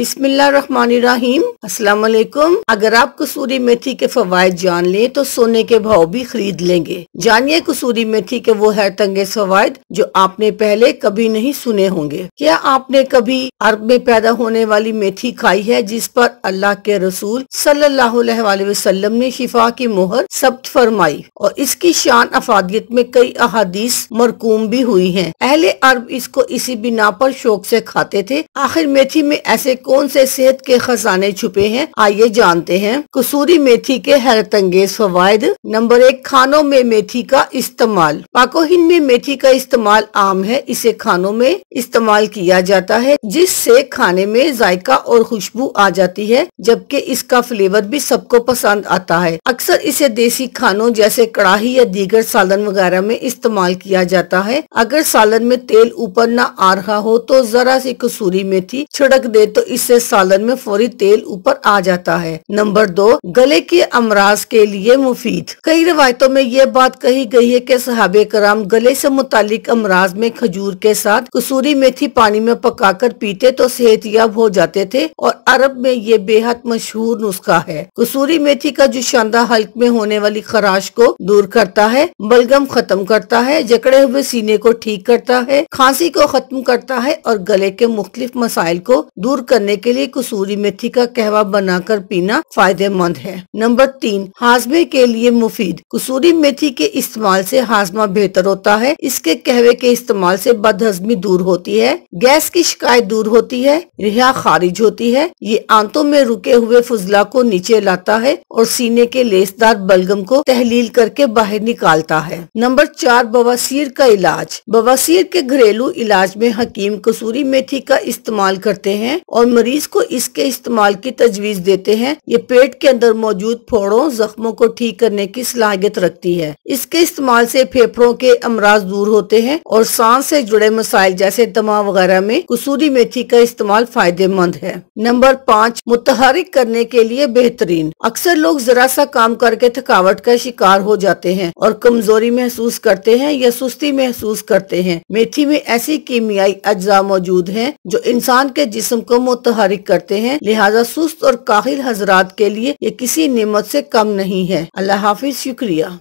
बिस्मिल्लाहिर्रहमानिर्रहीम। अस्सलाम वालेकुम। अगर आप कसूरी मेथी के फवायद जान लें तो सोने के भाव भी खरीद लेंगे। जानिए कसूरी मेथी के वो हैरत अंगेज फवायद जो आपने पहले कभी नहीं सुने होंगे। क्या आपने कभी अरब में पैदा होने वाली मेथी खाई है जिस पर अल्लाह के रसूल सल्लल्लाहु अलैहि वसल्लम ने शिफा की मोहर सब्त फरमाई और इसकी शान अफादियत में कई अहादीस मरकूम भी हुई हैं। अहले अरब इसको इसी बिना पर शौक से खाते थे। आखिर मेथी में ऐसे कौन से सेहत के खजाने छुपे हैं, आइए जानते हैं कसूरी मेथी के हैरत अंगेज फवायद। नंबर 1, खानों में मेथी का इस्तेमाल। पाको हिंद में मेथी का इस्तेमाल आम है। इसे खानों में इस्तेमाल किया जाता है जिससे खाने में जायका और खुशबू आ जाती है, जबकि इसका फ्लेवर भी सबको पसंद आता है। अक्सर इसे देसी खानों जैसे कढ़ाई या दीगर सालन वगैरह में इस्तेमाल किया जाता है। अगर सालन में तेल ऊपर न आ रहा हो तो जरा सी कसूरी मेथी छिड़क दे तो इससे सालन में फौरी तेल ऊपर आ जाता है। नंबर 2, गले के अमराज के लिए मुफीद। कई रिवायतों में ये बात कही गई है कि सहाबे कराम गले से मुतालिक अमराज में खजूर के साथ कसूरी मेथी पानी में पकाकर पीते तो सेहतयाब हो जाते थे और अरब में ये बेहद मशहूर नुस्खा है। कसूरी मेथी का जुशांदा हल्क में होने वाली खराश को दूर करता है, बलगम खत्म करता है, जकड़े हुए सीने को ठीक करता है, खांसी को खत्म करता है और गले के मुख्तलिफ मसाइल को दूर करने के लिए कसूरी मेथी का कहवा बनाकर पीना फायदेमंद है। नंबर 3, हाजमे के लिए मुफीद। कसूरी मेथी के इस्तेमाल से हाजमा बेहतर होता है। इसके कहवे के इस्तेमाल से बदहजमी दूर होती है, गैस की शिकायत दूर होती है, रिहा खारिज होती है। ये आंतों में रुके हुए फुजला को नीचे लाता है और सीने के लेसदार बलगम को तहलील करके बाहर निकालता है। नंबर 4, बवासीर का इलाज। बवासीर के घरेलू इलाज में हकीम कसूरी मेथी का इस्तेमाल करते हैं और मरीज को इसके इस्तेमाल की तजवीज देते हैं। ये पेट के अंदर मौजूद फोड़ों जख्मों को ठीक करने की सलाहियत रखती है। इसके इस्तेमाल से फेफड़ों के अमराज दूर होते हैं और सांस से जुड़े मसाइल जैसे दमा वगैरह में कसूरी मेथी का इस्तेमाल फायदेमंद है। नंबर 5, मुतहरिक करने के लिए बेहतरीन। अक्सर लोग जरा सा काम करके थकावट का शिकार हो जाते हैं और कमजोरी महसूस करते हैं या सुस्ती महसूस करते हैं। मेथी में ऐसी कीमियाई अज्जा मौजूद हैं जो इंसान के जिस्म को मुतहरिक करते हैं, लिहाजा सुस्त और काहिल हजरात के लिए ये किसी नेमत से कम नहीं है। अल्लाह हाफिज, शुक्रिया।